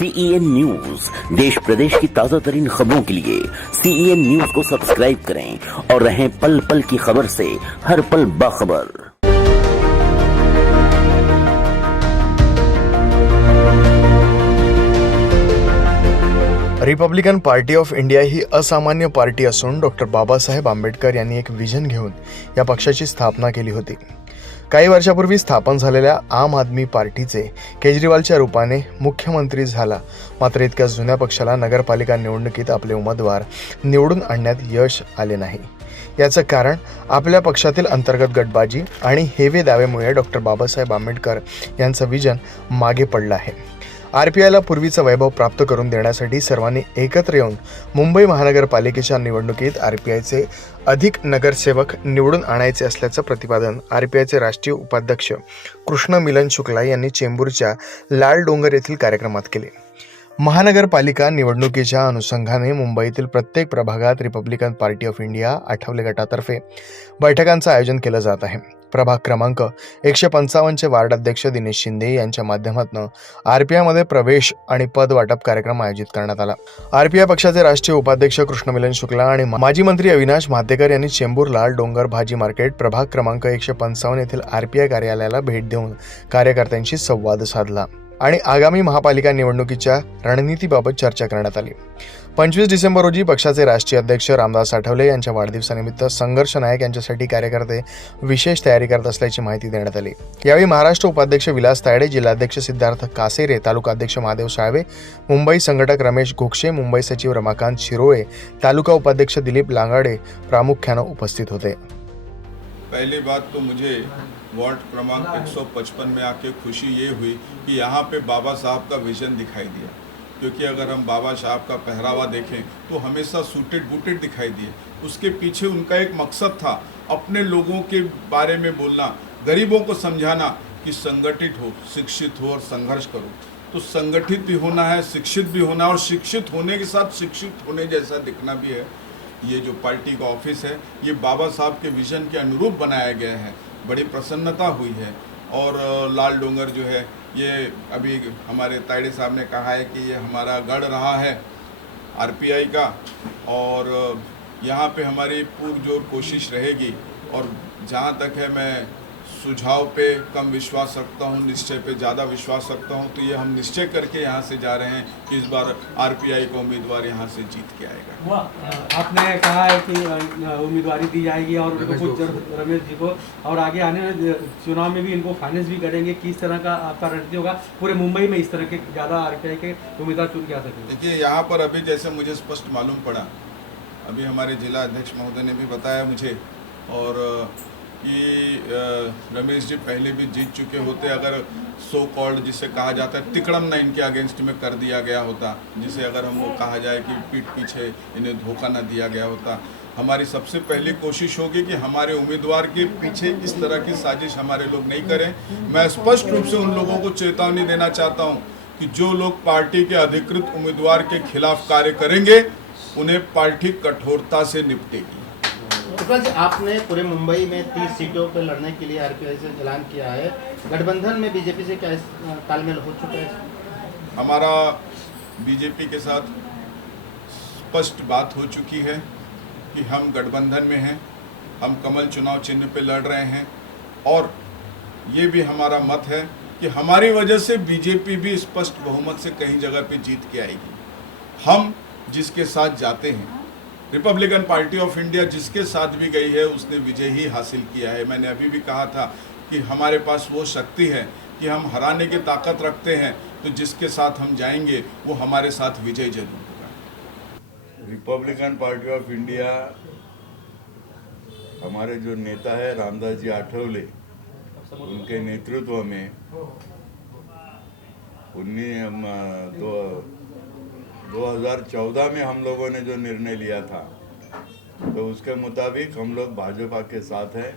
CEN news देश प्रदेश की ताजा तरीन खबरों के लिए CEN न्यूज को सब्सक्राइब करें और रहें पल पल की खबर से हर पल बाखबर। रिपब्लिकन पार्टी ऑफ इंडिया ही असामान्य पार्टी असून डॉक्टर बाबासाहेब आंबेडकर यांनी एक विजन घेऊन या पक्षाची स्थापना केली होती। काही वर्षापूर्वी स्थापन झालेल्या आम आदमी पार्टीचे केजरीवालच्या रूपाने मुख्यमंत्री झाला, मात्र इतक्या जुन्या पक्षाला नगरपालिका निवडणुकीत आपले उमेदवार निवडून आणण्यात यश आले नाही। याचं कारण आपल्या पक्षातील अंतर्गत गटबाजी आणि हेवे दाव्यामुळे डॉक्टर बाबासाहेब आंबेडकर यांचं विजन मागे पडलं आहे। RPIला पूर्वीचं वैभव प्राप्त करून देण्यासाठी सर्वांनी एकत्र येऊन मुंबई महानगरपालिकेच्या निवडणुकीत RPIचे अधिक नगरसेवक निवडून आणायचे असल्याचं प्रतिपादन RPIचे राष्ट्रीय उपाध्यक्ष कृष्ण मिलन शुक्ला यांनी चेंबूरच्या लाल डोंगर येथील कार्यक्रमात केले। महानगरपालिका निवडणुकीच्या अनुषंगाने मुंबईतील प्रत्येक प्रभागात Republican party of India Athawale गटातर्फे बैठकांचं आयोजन केलं जात आहे। प्रभाग क्रमांक 155चे वार्ड अध्यक्ष दिनेश शिंदे यांच्या माध्यमातून RPIमध्ये प्रवेश आणि पद वाटप कार्यक्रम आयोजित करण्यात आला। RPI पक्षाचे राष्ट्रीय उपाध्यक्ष कृष्ण मिलन शुक्ला आणि माजी मंत्री अविनाश म्हातेकर यांनी चेंबूर लाल डोंगर भाजी मार्केट प्रभाग क्रमांक 155 येथील RPI कार्यालयाला भेट देऊन कार्यकर्त्यांशी संवाद साधला आणि आगामी महापालिका निवडणुकीच्या रणनीतीबाबत चर्चा करण्यात आली। 25 डिसेंबर रोजी पक्षाचे राष्ट्रीय अध्यक्ष रामदास आठवले यांच्या वाढदिवसानिमित्त संघर्ष नायक यांच्यासाठी कार्यकर्ते विशेष तयारी करत असल्याची माहिती देण्यात आली। यावेळी महाराष्ट्र उपाध्यक्ष विलास तायडे, जिल्हाध्यक्ष सिद्धार्थ कासेरे, तालुका अध्यक्ष महादेव साळवे, मुंबई संघटक रमेश घोक्षे, मुंबई सचिव रमाकांत शिरोळे, तालुका उपाध्यक्ष दिलीप लांगाडे प्रामुख्याने उपस्थित होते। पहली बात तो मुझे वार्ड क्रमांक 155 में आके खुशी ये हुई कि यहाँ पे बाबा साहब का विजन दिखाई दिया, क्योंकि अगर हम बाबा साहब का पहरावा देखें तो हमेशा सूटेड बूटेड दिखाई दिए। उसके पीछे उनका एक मकसद था, अपने लोगों के बारे में बोलना, गरीबों को समझाना कि संगठित हो, शिक्षित हो और संघर्ष करो। तो संगठित भी होना है, शिक्षित भी होना है और शिक्षित होने के साथ शिक्षित होने जैसा दिखना भी है। ये जो पार्टी का ऑफिस है ये बाबा साहब के विजन के अनुरूप बनाया गया है। बड़ी प्रसन्नता हुई है। और लाल डोंगर जो है ये अभी हमारे तायडे साहब ने कहा है कि ये हमारा गढ़ रहा है RPI का, और यहाँ पे हमारी पुरजोर कोशिश रहेगी। और जहाँ तक है मैं सुझाव पे कम विश्वास रखता हूँ, निश्चय पे ज़्यादा विश्वास रखता हूँ। तो ये हम निश्चय करके यहाँ से जा रहे हैं कि इस बार RPI का उम्मीदवार यहाँ से जीत के आएगा। आपने कहा है कि उम्मीदवारी दी जाएगी और रमेश जी को, और आगे आने वाले चुनाव में भी इनको फाइनेंस भी करेंगे। किस तरह का आपका रणनीति होगा पूरे मुंबई में इस तरह के ज़्यादा RPI के उम्मीदवार चुन के आ सकेंगे? देखिए, यहाँ पर अभी जैसे मुझे स्पष्ट मालूम पड़ा, अभी हमारे जिला अध्यक्ष महोदय ने भी बताया मुझे, और कि रमेश जी पहले भी जीत चुके होते। अगर सो कॉल्ड जिसे कहा जाता है तिकड़म ना इनके अगेंस्ट में कर दिया गया होता, जिसे अगर हमको कहा जाए कि पीठ पीछे इन्हें धोखा ना दिया गया होता। हमारी सबसे पहली कोशिश होगी कि हमारे उम्मीदवार के पीछे इस तरह की साजिश हमारे लोग नहीं करें। मैं स्पष्ट रूप से उन लोगों को चेतावनी देना चाहता हूँ कि जो लोग पार्टी के अधिकृत उम्मीदवार के खिलाफ कार्य करेंगे उन्हें पार्टी कठोरता से निपटेगी। आपने पूरे मुंबई में 30 सीटों पर लड़ने के लिए RPI से ऐलान किया है। गठबंधन में बीजेपी से क्या तालमेल हो चुका है? हमारा बीजेपी के साथ स्पष्ट बात हो चुकी है कि हम गठबंधन में हैं, हम कमल चुनाव चिन्ह पे लड़ रहे हैं, और ये भी हमारा मत है कि हमारी वजह से बीजेपी भी स्पष्ट बहुमत से कहीं जगह पे जीत के आएगी। हम जिसके साथ जाते हैं, रिपब्लिकन पार्टी ऑफ इंडिया जिसके साथ भी गई है उसने विजय ही हासिल किया है। मैंने अभी भी कहा था कि हमारे पास वो शक्ति है कि हम हराने की ताकत रखते हैं, तो जिसके साथ हम जाएंगे वो हमारे साथ विजय जरूर होगा। रिपब्लिकन पार्टी ऑफ इंडिया, हमारे जो नेता है रामदास जी आठवले, उनके नेतृत्व में 2014 में हम लोगों ने जो निर्णय लिया था, तो उसके मुताबिक हम लोग भाजपा के साथ हैं।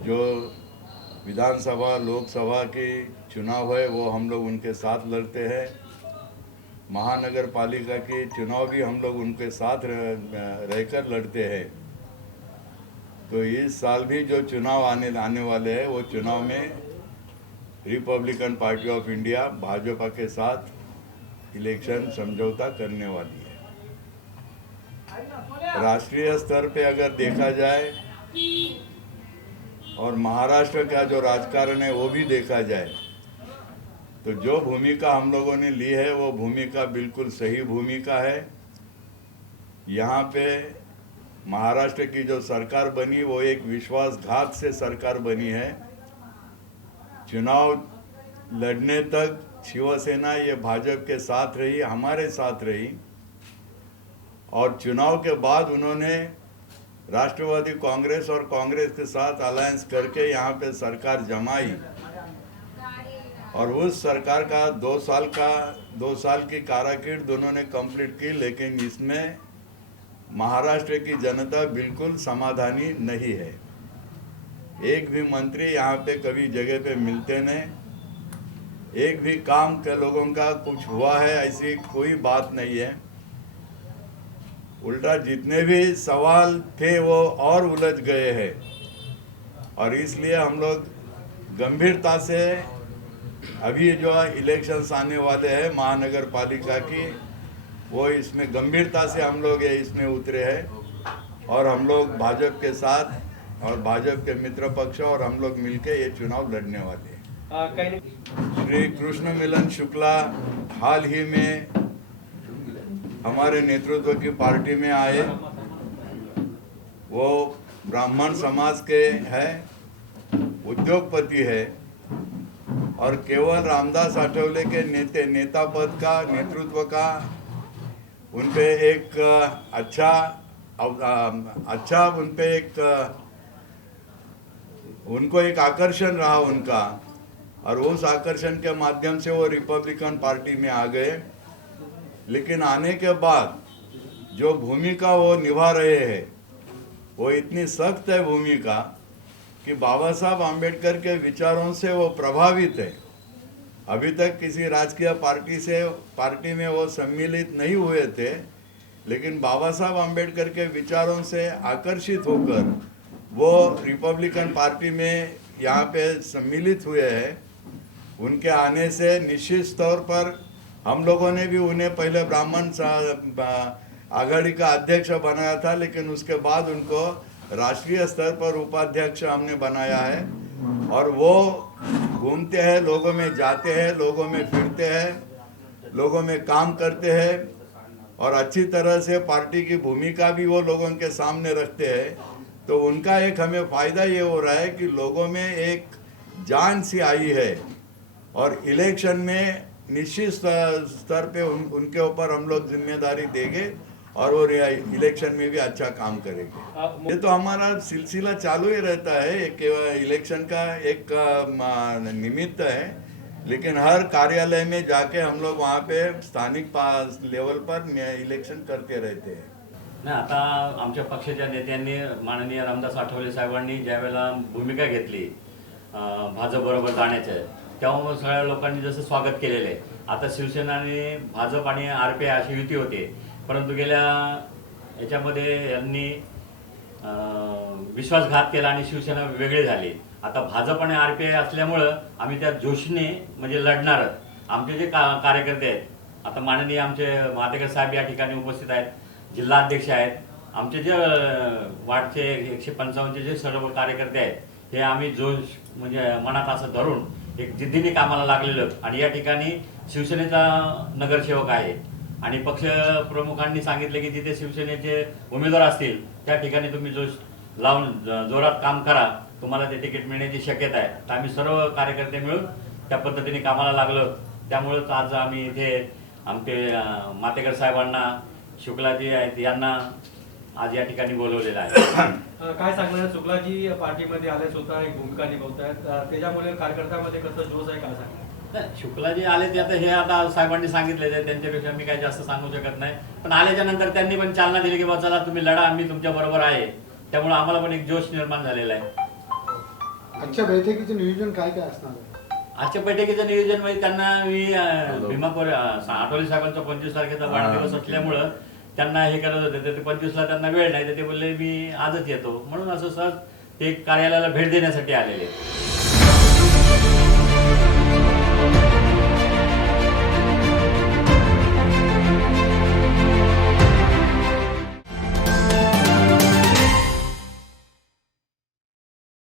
जो विधानसभा लोकसभा के चुनाव है वो हम लोग उनके साथ लड़ते हैं। महानगर पालिका के चुनाव भी हम लोग उनके साथ रहकर लड़ते हैं। तो इस साल भी जो चुनाव आने वाले हैं वो चुनाव में Republican party of India Bhajpa के साथ इलेक्शन समझौता करने वाली है। राष्ट्रीय स्तर पे अगर देखा जाए और महाराष्ट्र का जो राजकारण है वो भी देखा जाए तो जो भूमिका हम लोगों ने ली है वो भूमिका बिल्कुल सही भूमिका है। यहाँ पे महाराष्ट्र की जो सरकार बनी वो एक विश्वासघात से सरकार बनी है। चुनाव लड़ने तक शिवसेना ये भाजपा के साथ रही, हमारे साथ रही, और चुनाव के बाद उन्होंने राष्ट्रवादी कांग्रेस और कांग्रेस के साथ अलायंस करके यहाँ पे सरकार जमाई और उस सरकार का 2 साल की काराकीर्द दोनों ने कंप्लीट की, लेकिन इसमें महाराष्ट्र की जनता बिल्कुल समाधानी नहीं है। एक भी मंत्री यहाँ पे कभी जगह पे मिलते नहीं, एक भी काम के लोगों का कुछ हुआ है ऐसी कोई बात नहीं है। उल्टा जितने भी सवाल थे वो और उलझ गए हैं और इसलिए हम लोग गंभीरता से अभी जो इलेक्शंस आने वाले हैं महानगर पालिका की, वो इसमें गंभीरता से हम लोग इसमें उतरे हैं और हम लोग भाजपा के साथ और भाजपा के मित्र पक्ष और हम लोग मिलके ये चुनाव लड़ने वाले हैं। श्री कृष्ण मिलन शुक्ला हाल ही में हमारे नेतृत्व की पार्टी में आए। वो ब्राह्मण समाज के हैं, उद्योगपति है और केवल रामदास आठवले के नेता पद का नेतृत्व का उनपे एक अच्छा उनपे एक उनको एक आकर्षण रहा उनका, और उस आकर्षण के माध्यम से वो रिपब्लिकन पार्टी में आ गए। लेकिन आने के बाद जो भूमिका वो निभा रहे हैं वो इतनी सख्त है भूमिका कि बाबा साहब आम्बेडकर के विचारों से वो प्रभावित है। अभी तक किसी राजकीय पार्टी में वो सम्मिलित नहीं हुए थे, लेकिन बाबा साहब आम्बेडकर के विचारों से आकर्षित होकर वो रिपब्लिकन पार्टी में यहाँ पे सम्मिलित हुए हैं। उनके आने से निश्चित तौर पर हम लोगों ने भी उन्हें पहले ब्राह्मण आघाड़ी का अध्यक्ष बनाया था, लेकिन उसके बाद उनको राष्ट्रीय स्तर पर उपाध्यक्ष हमने बनाया है और वो घूमते हैं, लोगों में जाते हैं, लोगों में फिरते हैं, लोगों में काम करते हैं और अच्छी तरह से पार्टी की भूमिका भी वो लोगों के सामने रखते हैं। तो उनका एक हमें फ़ायदा ये हो रहा है कि लोगों में एक जान सी आई है और इलेक्शन में निश्चित स्तर पे उनके ऊपर हम लोग जिम्मेदारी देंगे और वो इलेक्शन में भी अच्छा काम करेंगे। ये तो हमारा सिलसिला चालू ही रहता है, एक इलेक्शन का एक निमित्त है, लेकिन हर कार्यालय में जाके हम लोग वहाँ पे स्थानिक लेवल पर इलेक्शन करते रहते हैं। नाही, आता आमच्या पक्षाच्या नेत्यांनी माननीय रामदास आठवले साहेबांनी ज्यावेळेला भूमिका घेतली भाजपबरोबर जाण्याचं, तेव्हा सगळ्या लोकांनी जसं स्वागत केलेलं आहे। आता शिवसेना आणि भाजप आणि RPI अशी युती होते, परंतु गेल्या याच्यामध्ये यांनी विश्वासघात केला आणि शिवसेना वेगळी झाली। आता भाजप आणि RPI असल्यामुळं आम्ही त्या जोशीने म्हणजे लढणार। आमचे जे कार्यकर्ते आहेत, आता माननीय आमचे मातेकर साहेब या ठिकाणी उपस्थित आहेत, जिल्हा अध्यक्ष आहेत, आमचे जे वार्डचे 155 जे सर्व कार्यकर्ते आहेत, हे आम्ही जोश म्हणजे मनात असं धरून एक जिद्दीने कामाला लागलेलो आणि या ठिकाणी शिवसेनेचा नगरसेवक आहे आणि पक्ष प्रमुखांनी सांगितले की जिथे शिवसेनेचे उमेदवार असतील त्या ठिकाणी तुम्ही जोश लावून जोरात काम करा, तुम्हाला ते तिकीट मिळण्याची शक्यता आहे। तर आम्ही सर्व कार्यकर्ते मिळून त्या पद्धतीने कामाला लागलो। त्यामुळेच आज आम्ही इथे आमचे मातेकर साहेबांना, शुक्लाजी आहेत यांना आज या ठिकाणी बोलवलेलं आहे। काय सांगणार, शुक्लाजी पार्टीमध्ये आले, स्वतः एक भूमिका निभावतायत, त्याच्यामुळे कार्यकर्त्यामध्ये कसं जोश आहे, काय सांगणार? शुक्लाजी आले ते आता साहेबांनी सांगितले आहे, त्यांच्यापेक्षा मी काही जास्त सांगू शकत नाही। पण आल्याच्या नंतर त्यांनी पण चालना दिली की बा चला तुम्ही लढा, आम्ही तुमच्या बरोबर आहे। त्यामुळे आम्हाला पण एक जोश निर्माण झालेला आहे। आजच्या बैठकीचे नियोजन काय काय असणार आहे? आजच्या बैठकीचं नियोजन म्हणजे त्यांना मी भीमापूर आठवले साहेबांचा 25 तारखेचा वाढदिवस असल्यामुळं त्यांना हे करत होते, तर 25ला त्यांना वेळ नाही, तर ते बोलले मी आजच येतो, म्हणून असं सहज ते कार्यालयाला भेट देण्यासाठी आलेले।